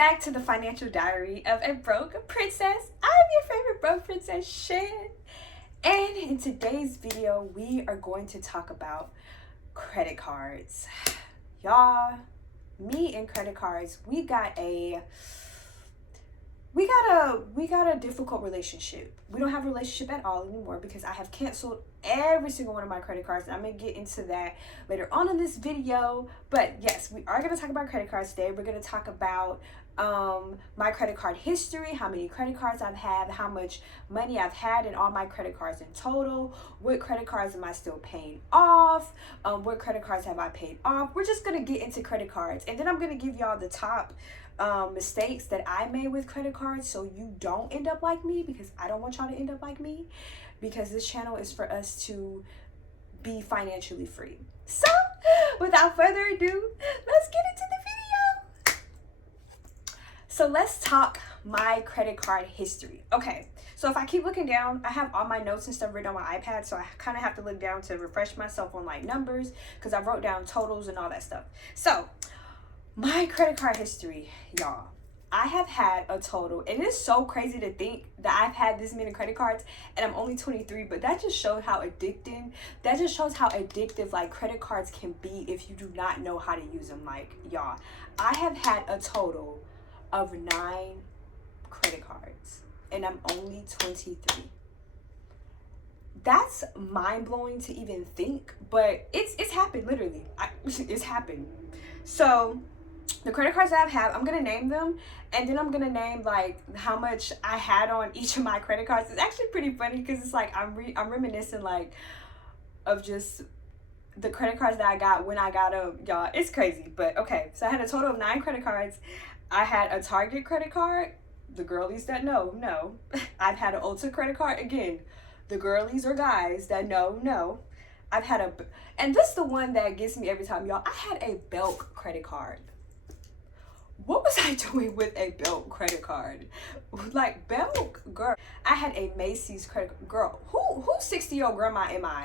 back to the financial diary of a broke princess. I'm your favorite broke princess, Shan. And in today's video, we are going to talk about credit cards. Y'all, me and credit cards, we got a difficult relationship. We don't have a relationship at all anymore because I have canceled every single one of my credit cards, and I'm gonna get into that later on in this video. But yes, we are gonna talk about credit cards today. We're gonna talk about my credit card history, how many credit cards I've had, how much money I've had in all my credit cards in total, what credit cards am I still paying off, what credit cards have I paid off. We're just gonna get into credit cards, and then I'm gonna give y'all the top mistakes that I made with credit cards so you don't end up like me, because I don't want y'all to end up like me, because this channel is for us to be financially free. So without further ado, let's get into the video. So let's talk my credit card history. Okay, so if I keep looking down, I have all my notes and stuff written on my iPad, so I kind of have to look down to refresh myself on like numbers, because I wrote down totals and all that stuff. So my credit card history, y'all, I have had a total, and it's so crazy to think that I've had this many credit cards and I'm only 23, but that just shows how addictive like credit cards can be if you do not know how to use them. Like, y'all, I have had a total of 9 credit cards and I'm only 23. That's mind-blowing to even think, but it's happened. Literally, it's happened. So the credit cards that I have, I'm gonna name them, and then I'm gonna name like how much I had on each of my credit cards. It's actually pretty funny because it's like I'm reminiscing like of just the credit cards that I got when I got them, y'all. It's crazy, but okay. So I had a total of 9 credit cards. I had a Target credit card. The girlies that know. I've had an Ulta credit card. Again, the girlies or guys that know. I've had and this is the one that gets me every time, y'all. I had a Belk credit card. What was I doing with a Belk credit card? Like, Belk, girl. I had a Macy's credit, girl. Who's 60-year-old grandma am I?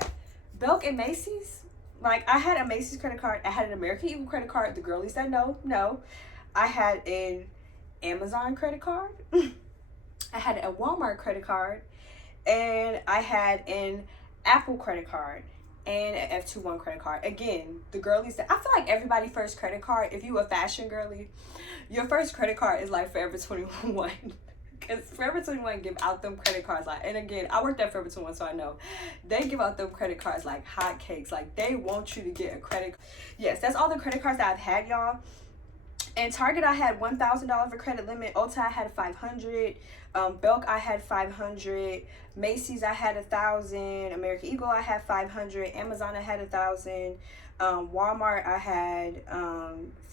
Belk and Macy's? Like, I had a Macy's credit card. I had an American Eagle credit card. The girlies that know. I had an Amazon credit card. I had a Walmart credit card. And I had an Apple credit card and an F21 credit card. Again, the girlies that I feel like everybody first credit card, if you a fashion girly, your first credit card is like Forever 21. Because Forever 21 give out them credit cards like, and again, I worked at Forever 21, so I know they give out them credit cards like hotcakes. Like, they want you to get a credit. Yes, that's all the credit cards that I've had, y'all. And Target, I had $1,000 of credit limit. Ulta, I had 500. Belk, I had 500. Macy's, I had 1,000. American Eagle, I had 500. Amazon, I had 1,000. Walmart, I had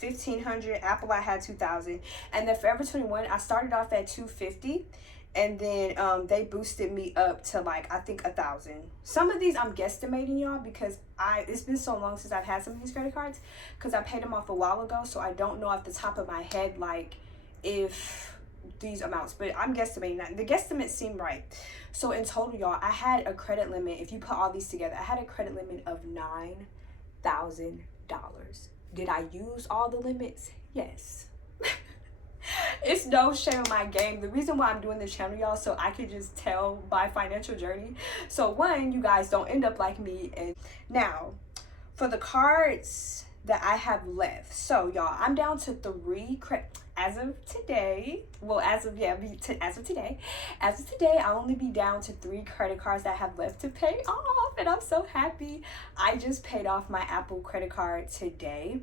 1,500. Apple, I had 2,000. And then Forever 21, I started off at 250. And then they boosted me up to like, I think 1,000. Some of these I'm guesstimating, y'all, because it's been so long since I've had some of these credit cards, because I paid them off a while ago, so I don't know off the top of my head like if these amounts, but I'm guesstimating that. The guesstimates seem right. So in total, y'all, I had a credit limit, if you put all these together, I had a credit limit of $9,000. Did I use all the limits? Yes. It's no shame in my game. The reason why I'm doing this channel, y'all, so I can just tell my financial journey. So one, you guys don't end up like me. And now, for the cards that I have left. So y'all, I'm down to 3 as of today. Well, as of today, I'll only be down to 3 credit cards that I have left to pay off, and I'm so happy. I just paid off my Apple credit card today.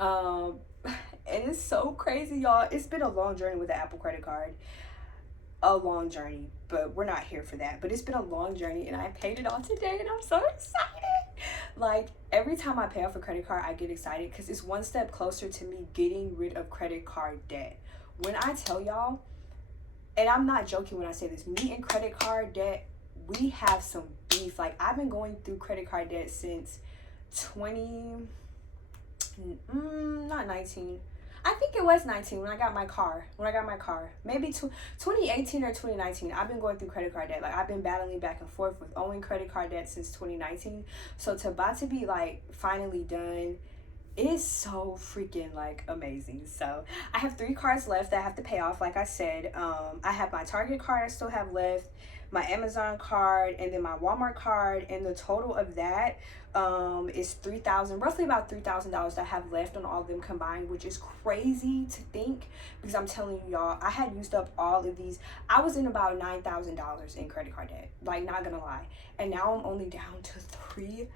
Um, and it's so crazy, y'all. It's been a long journey with the Apple credit card. A long journey, but we're not here for that. But it's been a long journey, and I paid it off today, and I'm so excited. Like, every time I pay off a credit card, I get excited because it's one step closer to me getting rid of credit card debt. When I tell y'all, and I'm not joking when I say this, me and credit card debt, we have some beef. Like, I've been going through credit card debt since not 19. I think it was 19 when I got my car. Maybe 2018 or 2019. I've been going through credit card debt. Like, I've been battling back and forth with owing credit card debt since 2019. So to about to be like finally done is so freaking like amazing. So I have 3 cards left that I have to pay off. Like I said, I have my Target card I still have left, my Amazon card, and then my Walmart card, and the total of that is roughly about $3,000 that I have left on all of them combined, which is crazy to think, because I'm telling you, y'all, I had used up all of these. I was in about $9,000 in credit card debt, like, not gonna lie, and now I'm only down to $3,000.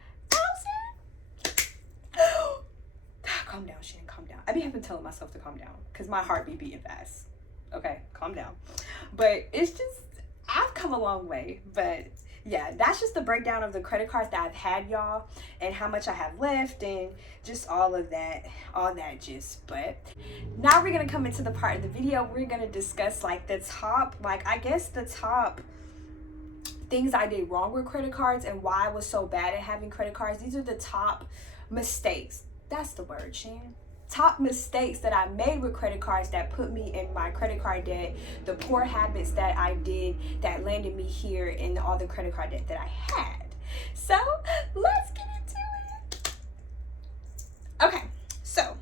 Calm down, Shannon, calm down. I be having to tell myself to calm down because my heart be beating fast. Okay, calm down. But it's just, I've come a long way. But yeah, that's just the breakdown of the credit cards that I've had, y'all, and how much I have left, and just all that just. But now we're gonna come into the part of the video we're gonna discuss like the top, like, I guess the top things I did wrong with credit cards and why I was so bad at having credit cards. These are the top mistakes. That's the word, Shan. Top mistakes that I made with credit cards that put me in my credit card debt, the poor habits that I did that landed me here in all the credit card debt that I had. So let's get into it. Okay, so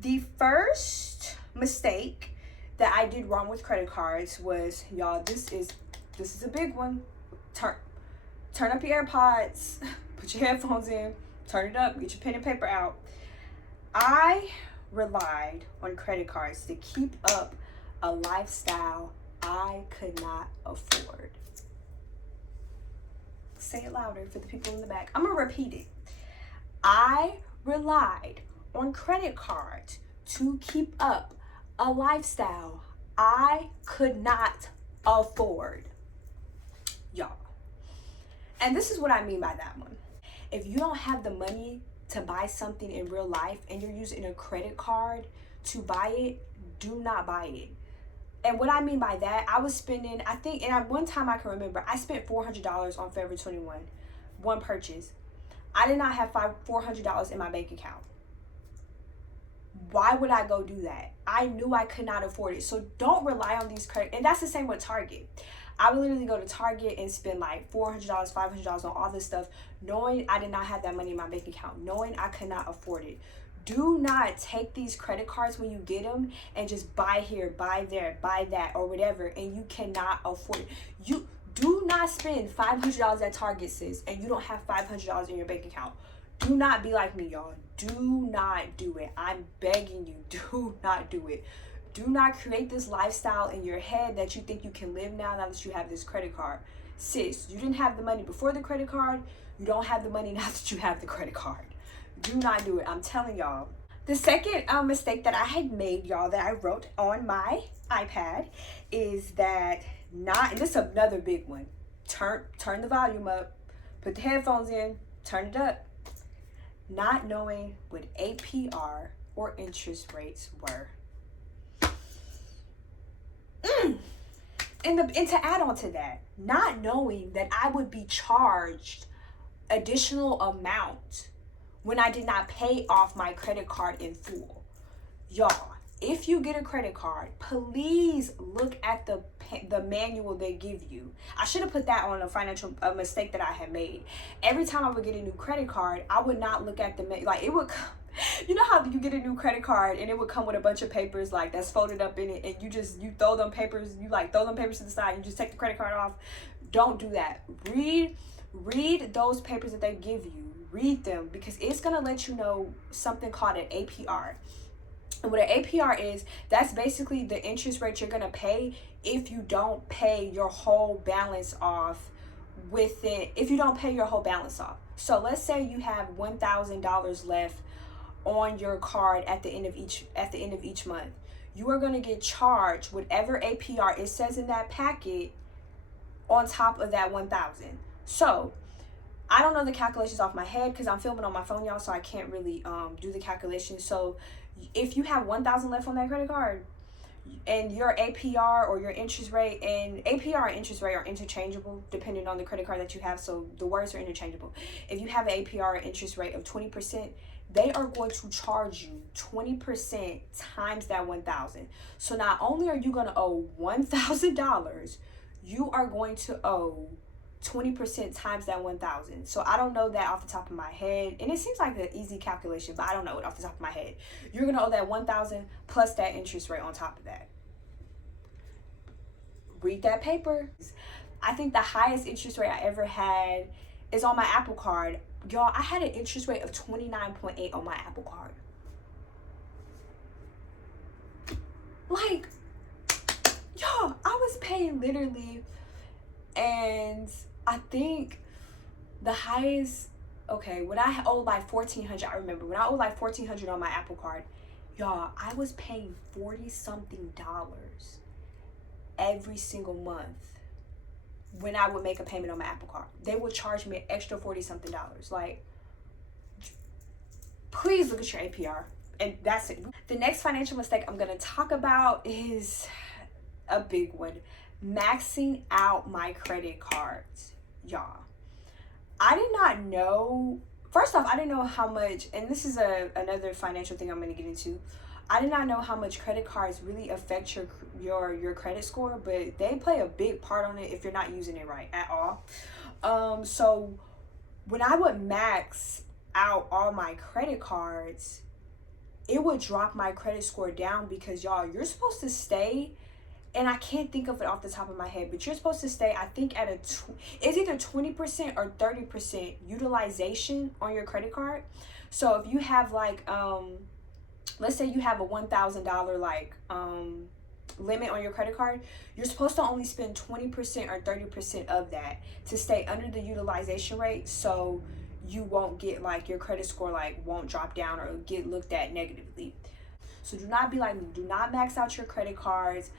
the first mistake that I did wrong with credit cards was, y'all, this is a big one. Turn up your AirPods, put your headphones in, turn it up, get your pen and paper out. I relied on credit cards to keep up a lifestyle I could not afford. Say it louder for the people in the back. I'm gonna repeat it. I relied on credit cards to keep up a lifestyle I could not afford. Y'all. And this is what I mean by that one. If you don't have the money to buy something in real life and you're using a credit card to buy it, do not buy it. And what I mean by that, I was spending, I think, and at one time I can remember, I spent $400 on Forever 21, one purchase. I did not have $400 in my bank account. Why would I go do that? I knew I could not afford it. So don't rely on these credit, and that's the same with Target. I would literally go to Target and spend like $400, $500 on all this stuff, knowing I did not have that money in my bank account, knowing I could not afford it. Do not take these credit cards when you get them and just buy here, buy there, buy that, or whatever, and you cannot afford it. You do not spend $500 at Target, sis, and you don't have $500 in your bank account. Do not be like me, y'all. Do not do it. I'm begging you, do not do it. Do not create this lifestyle in your head that you think you can live now that you have this credit card. Sis, you didn't have the money before the credit card. You don't have the money now that you have the credit card. Do not do it. I'm telling y'all. The second mistake that I had made, y'all, that I wrote on my iPad is that and this is another big one. Turn the volume up, put the headphones in, turn it up. Not knowing what APR or interest rates were. And to add on to that, not knowing that I would be charged additional amount when I did not pay off my credit card in full. Y'all, if you get a credit card, please look at the manual they give you. I should have put that on a mistake that I had made. Every time I would get a new credit card, I would not look at it would come. You know how you get a new credit card and it would come with a bunch of papers like that's folded up in it, and you throw them papers to the side, you just take the credit card off. Don't do that. Read those papers that they give you. Read them, because it's gonna let you know something called an APR. And what an APR is, that's basically the interest rate you're gonna pay if you don't pay your whole balance off So let's say you have $1,000 left on your card at the end of each month. You are going to get charged whatever APR it says in that packet on top of that 1,000. So I don't know the calculations off my head because I'm filming on my phone, y'all, so I can't really do the calculations. So if you have 1,000 left on that credit card, and your APR or your interest rate, and APR and interest rate are interchangeable depending on the credit card that you have, so the words are interchangeable. If you have an APR or interest rate of 20%, they are going to charge you 20% times that 1,000. So not only are you going to owe $1,000, you are going to owe 20% times that 1,000. So I don't know that off the top of my head, and it seems like an easy calculation, but I don't know it off the top of my head. You're gonna owe that 1,000 plus that interest rate on top of that. Read that paper. I think the highest interest rate I ever had is on my Apple Card. Y'all, I had an interest rate of 29.8 on my Apple Card. Like, y'all, I was paying literally, and I think the highest, okay, when I owed like $1,400, I remember when I owed like $1,400 on my Apple Card, y'all, I was paying $40-something every single month when I would make a payment on my Apple Card. They would charge me an extra $40-something. Like, please look at your APR. And that's it. The next financial mistake I'm gonna talk about is a big one. Maxing out my credit cards. Y'all, I did not know, first off, I didn't know how much, and this is another financial thing I'm going to get into. I did not know how much credit cards really affect your credit score, but they play a big part on it if you're not using it right at all. So when I would max out all my credit cards, it would drop my credit score down because, y'all, you're supposed to stay, and I can't think of it off the top of my head, but you're supposed to stay, I think, at it's either 20% or 30% utilization on your credit card. So if you have like, let's say you have a $1,000 like limit on your credit card, you're supposed to only spend 20% or 30% of that to stay under the utilization rate, so you won't get like your credit score like won't drop down or get looked at negatively. So do not be like me. Do not max out your credit cards.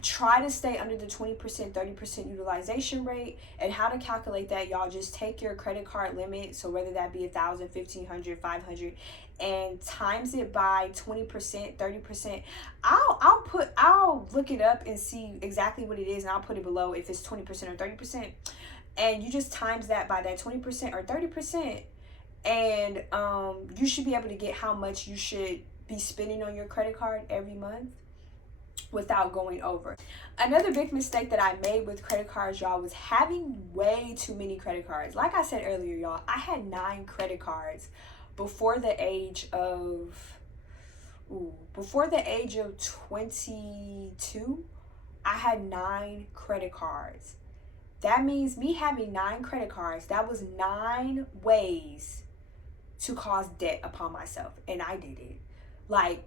Try to stay under the 20%, 30% utilization rate. And how to calculate that, y'all, just take your credit card limit, so whether that be 1,000, 1,500, 500, and times it by 20%, 30%. I'll look it up and see exactly what it is, and I'll put it below if it's 20% or 30%. And you just times that by that 20% or 30%, and you should be able to get how much you should be spending on your credit card every month without going over. Another big mistake that I made with credit cards, y'all, was having way too many credit cards. Like I said earlier, y'all, I had 9 credit cards before the age of 22. I had 9 credit cards. That means me having 9 credit cards, that was 9 ways to cause debt upon myself, and I did it. Like,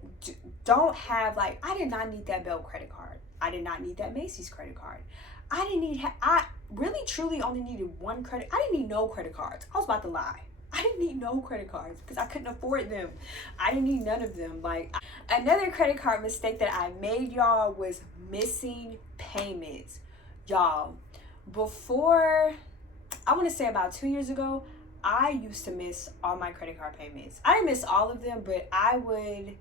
don't have, like, I did not need that Bell credit card. I did not need that Macy's credit card. I didn't need, I really truly only needed 1 credit. I didn't need no credit cards. I was about to lie. I didn't need no credit cards because I couldn't afford them. I didn't need none of them. Like, another credit card mistake that I made, y'all, was missing payments. Y'all, before, I want to say about 2 years ago, I used to miss all my credit card payments. I didn't miss all of them, but I would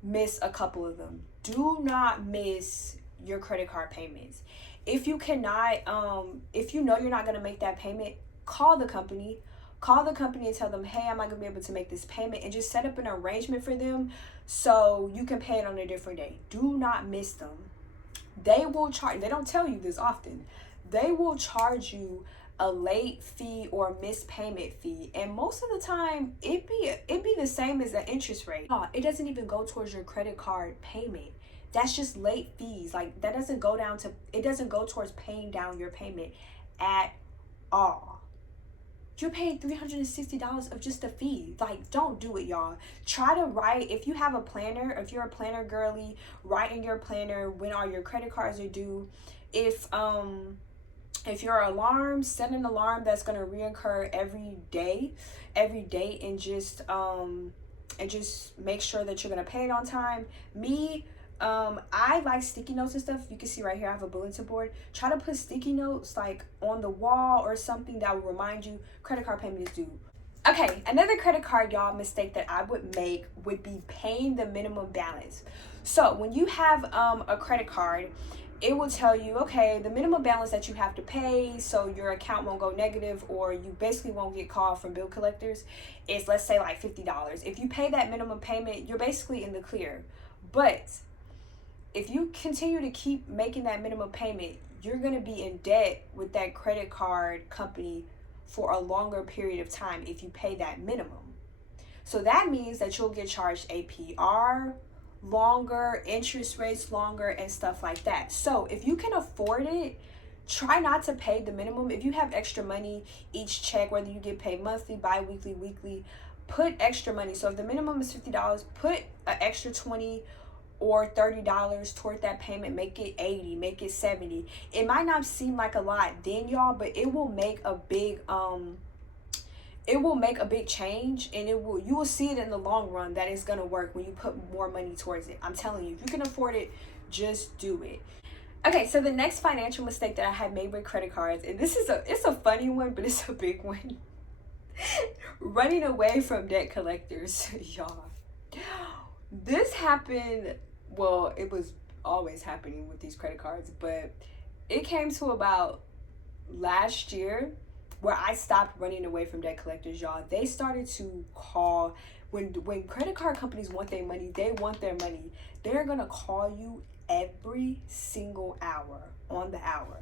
miss a couple of them. Do not miss your credit card payments. If you cannot, if you know you're not going to make that payment, call the company. Call the company and tell them, hey, I'm not going to be able to make this payment, and just set up an arrangement for them so you can pay it on a different day. Do not miss them. They will charge, they don't tell you this often, they will charge you a late fee or missed payment fee, and most of the time it be the same as the interest rate. It doesn't even go towards your credit card payment. That's just late fees. Like, that doesn't go down to, it doesn't go towards paying down your payment at all. You're paying $360 of just a fee. Like, don't do it, y'all. Try to write, if you have a planner, if you're a planner girly, write in your planner when all your credit cards are due. If your alarm, set an alarm that's going to reoccur every day, and just make sure that you're going to pay it on time. I like sticky notes and stuff. You can see right here I have a bulletin board. Try to put sticky notes like on the wall or something that will remind you credit card payment is due. Okay, another credit card, y'all, mistake that I would make would be paying the minimum balance. So when you have a credit card, it will tell you, okay, the minimum balance that you have to pay so your account won't go negative, or you basically won't get called from bill collectors, is, let's say, like $50. If you pay that minimum payment, you're basically in the clear. But if you continue to keep making that minimum payment, you're going to be in debt with that credit card company for a longer period of time if you pay that minimum. So that means that you'll get charged APR longer, interest rates longer, and stuff like that. So if you can afford it, try not to pay the minimum. If you have extra money each check, whether you get paid monthly, bi-weekly, weekly, put extra money. So if the minimum is $50, put an extra 20 or $30 toward that payment. Make it 80, make it 70. It might not seem like a lot then, y'all, but it will make a big change, and you will see it in the long run that it's gonna work when you put more money towards it. I'm telling you, if you can afford it, just do it. Okay, so the next financial mistake that I had made with credit cards, and it's a funny one, but it's a big one. Running away from debt collectors, y'all. This happened, well, it was always happening with these credit cards, but it came to about last year where I stopped running away from debt collectors, y'all. They started to call, when credit card companies want their money, they want their money. They're gonna call you every single hour on the hour.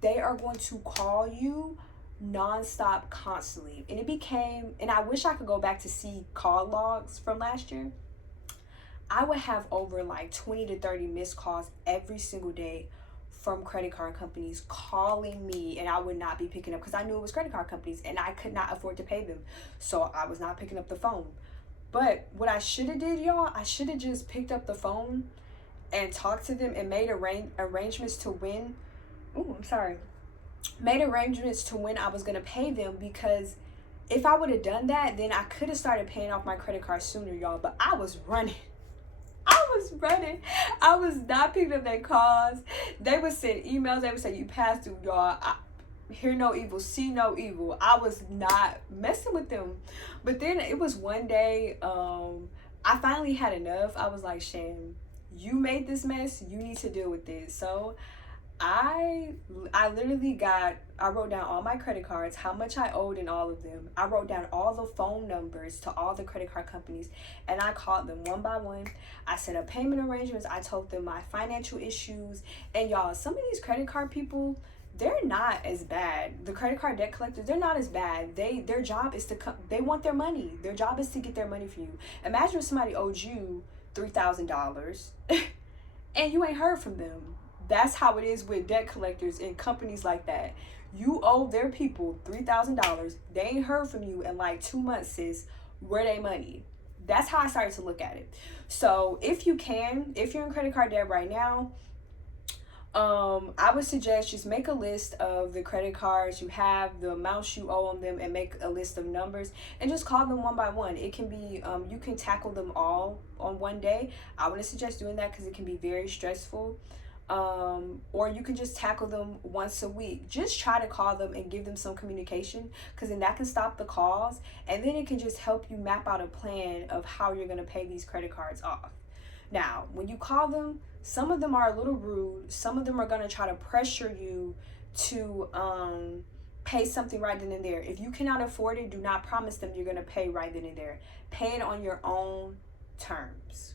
They are going to call you nonstop, constantly. And it became, and I wish I could go back to see call logs from last year. I would have over like 20 to 30 missed calls every single day from credit card companies calling me, and I would not be picking up because I knew it was credit card companies and I could not afford to pay them. So I was not picking up the phone. But what I should have did, y'all, I should have just picked up the phone and talked to them and made arrangements to when, made arrangements to when I was going to pay them, because if I would have done that, then I could have started paying off my credit card sooner, y'all. But I was running. I was not picking up their calls. They would send emails. They would say, you passed through, y'all. Hear no evil, see no evil. I was not messing with them. But then it was one day, I finally had enough. I was like, Shan, you made this mess. You need to deal with this. So I literally I wrote down all my credit cards, how much I owed in all of them. I wrote down all the phone numbers to all the credit card companies, and I called them one by one. I set up payment arrangements. I told them my financial issues. And y'all, some of these credit card people, they're not as bad. The credit card debt collectors, they're not as bad. Their job is to they want their money. Their job is to get their money for you. Imagine if somebody owed you $3,000 and you ain't heard from them. That's how it is with debt collectors and companies like that. You owe their people $3,000. They ain't heard from you in like 2 months, sis. Where they money? That's how I started to look at it. So if you're in credit card debt right now, I would suggest just make a list of the credit cards you have, the amounts you owe on them, and make a list of numbers and just call them one by one. It can be, you can tackle them all on one day. I wouldn't suggest doing that because it can be very stressful. Or you can just tackle them once a week. Just try to call them and give them some communication, because then that can stop the calls, and then it can just help you map out a plan of how you're going to pay these credit cards off. Now, when you call them, some of them are a little rude. Some of them are going to try to pressure you to pay something right then and there. If you cannot afford it, do not promise them you're going to pay right then and there. Pay it on your own terms.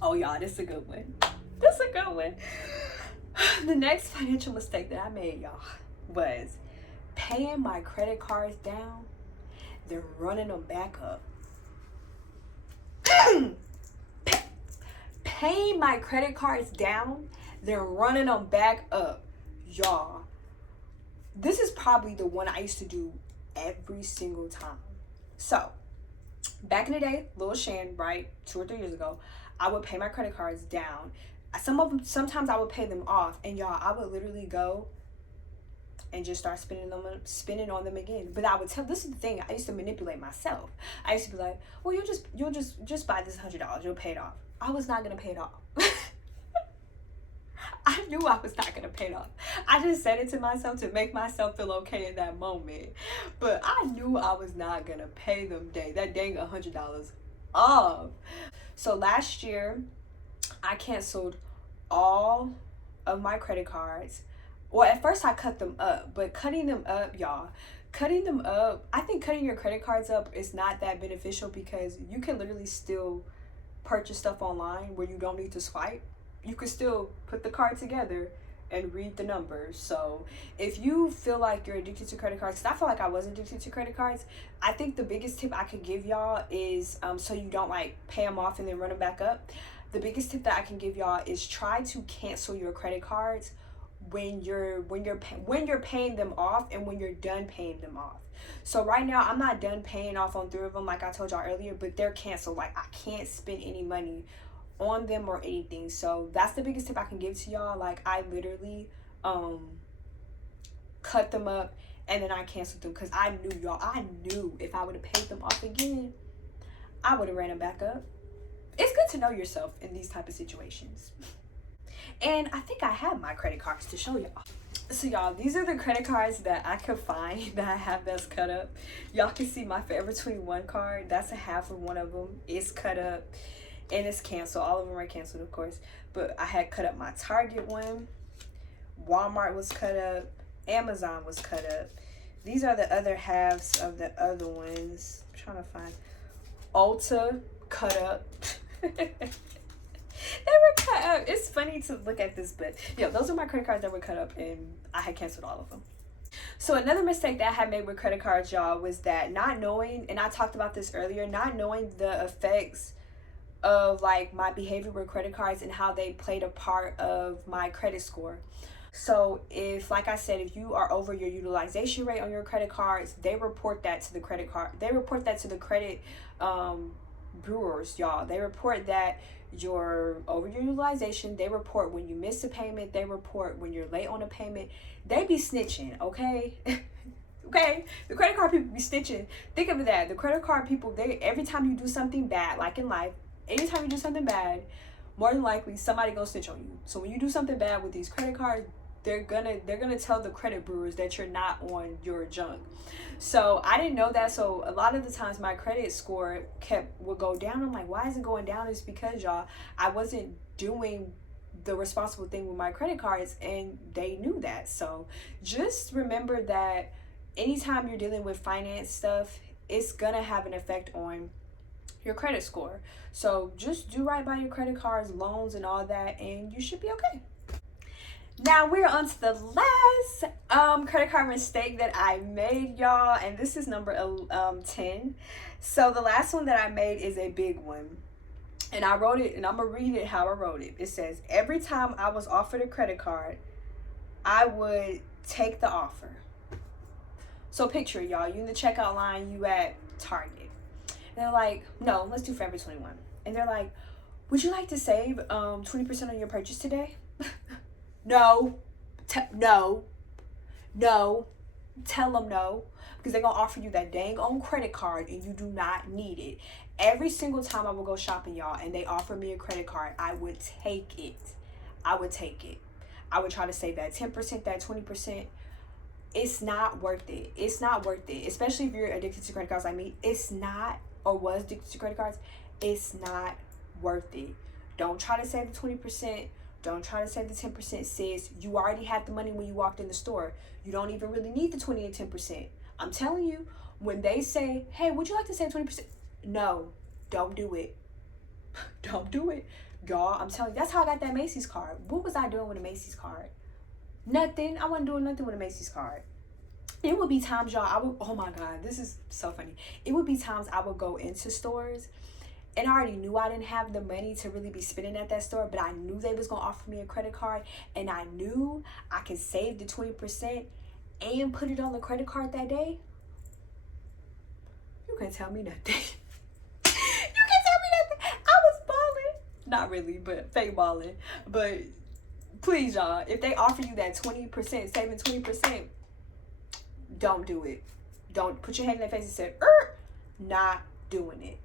Oh, y'all, this is a good one. This is a good one. The next financial mistake that I made, y'all, was paying my credit cards down, then running them back up. Paying my credit cards down, then running them back up. Y'all, this is probably the one I used to do every single time. So, back in the day, Lil Shan, right, 2 or 3 years ago, I would pay my credit cards down. Sometimes I would pay them off, and y'all, I would literally go and just start spending on them again. But I would this is the thing, I used to manipulate myself. I used to be like, well, you'll just buy this $100, you'll pay it off. I was not gonna pay it off. I knew I was not gonna pay it off. I just said it to myself to make myself feel okay in that moment. But I knew I was not gonna pay them that dang $100 off. So last year, I canceled all of my credit cards. Well, at first I cut them up, but cutting them up, y'all, cutting them up, I think cutting your credit cards up is not that beneficial because you can literally still purchase stuff online where you don't need to swipe. You can still put the card together and read the numbers. So if you feel like you're addicted to credit cards, because I feel like I was addicted to credit cards, I think the biggest tip I could give y'all is so you don't like pay them off and then run them back up. The biggest tip that I can give y'all is try to cancel your credit cards when you're paying them off and when you're done paying them off. So right now I'm not done paying off on 3 of them like I told y'all earlier, but they're canceled. Like I can't spend any money on them or anything. So that's the biggest tip I can give to y'all. Like I literally cut them up and then I canceled them because I knew if I would have paid them off again, I would have ran them back up. It's good to know yourself in these type of situations. And I think I have my credit cards to show y'all. So y'all, these are the credit cards that I could find that I have that's cut up. Y'all can see my Forever 21 card. That's a half of one of them. It's cut up and it's canceled. All of them are canceled, of course. But I had cut up my Target one. Walmart was cut up. Amazon was cut up. These are the other halves of the other ones. I'm trying to find. Ulta cut up. They were cut up. It's funny to look at this, but yeah, those are my credit cards that were cut up and I had canceled all of them. So another mistake that I had made with credit cards, y'all, was that not knowing, and I talked about this earlier, not knowing the effects of like my behavior with credit cards and how they played a part of my credit score. So if, like I said, if you are over your utilization rate on your credit cards, they report that to the credit credit bureaus, y'all. They report that you're over your utilization. They report when you miss a payment. They report when you're late on a payment. They be snitching, okay? Okay, the credit card people be snitching. Think of that. The credit card people, they every time you do something bad, like in life, anytime you do something bad, more than likely somebody gonna snitch on you. So when you do something bad with these credit cards, they're gonna tell the credit bureaus that you're not on your junk. So I didn't know that. So a lot of the times my credit score would go down. I'm like, why is it going down? It's because, y'all, I wasn't doing the responsible thing with my credit cards, and they knew that. So just remember that anytime you're dealing with finance stuff, it's gonna have an effect on your credit score. So just do right by your credit cards, loans, and all that, and you should be okay. Now we're on to the last credit card mistake that I made, y'all, and this is number 10. So the last one that I made is a big one, and I wrote it, and I'm gonna read it how I wrote it. It says, every time I was offered a credit card, I would take the offer. So picture it, y'all, you in the checkout line, you at Target, and they're like, no, let's do Forever 21, and they're like, would you like to save 20% on your purchase today? No, no, tell them no, because they're gonna offer you that dang on credit card and you do not need it. Every single time I would go shopping, y'all, and they offer me a credit card, I would take it. I would try to save that 10%, that 20%. It's not worth it. It's not worth it, especially if you're addicted to credit cards like me. It's not, or was addicted to credit cards. It's not worth it. Don't try to save the 20%. Don't try to save the 10%, sis. You already had the money when you walked in the store. You don't even really need the 20 and 10%. I'm telling you, when they say, hey, would you like to save 20%? No, don't do it. Don't do it. Y'all, I'm telling you, that's how I got that Macy's card. What was I doing with a Macy's card? Nothing. I wasn't doing nothing with a Macy's card. It would be times, y'all, oh my God, this is so funny. It would be times I would go into stores, and I already knew I didn't have the money to really be spending at that store, but I knew they was going to offer me a credit card, and I knew I could save the 20% and put it on the credit card that day. You can't tell me nothing. You can't tell me nothing. I was balling. Not really, but fake balling. But please, y'all, if they offer you that 20%, saving 20%, don't do it. Don't put your hand in their face and say, not doing it.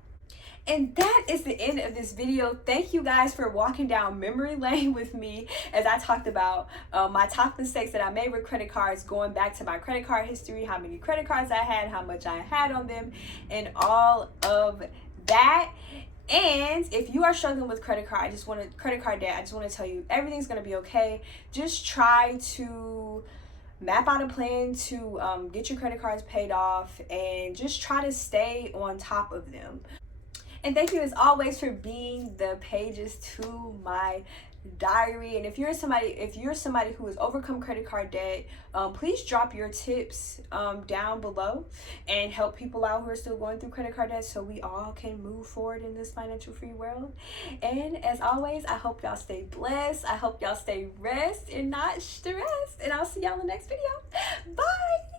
And that is the end of this video. Thank you guys for walking down memory lane with me as I talked about my top mistakes that I made with credit cards, going back to my credit card history, how many credit cards I had, how much I had on them, and all of that. And if you are struggling with credit card debt, I just want to tell you everything's going to be okay. Just try to map out a plan to get your credit cards paid off, and just try to stay on top of them. And thank you as always for being the pages to my diary. And if you're somebody who has overcome credit card debt, please drop your tips down below and help people out who are still going through credit card debt, so we all can move forward in this financial free world. And as always, I hope y'all stay blessed. I hope y'all stay rest and not stressed, and I'll see y'all in the next video. Bye.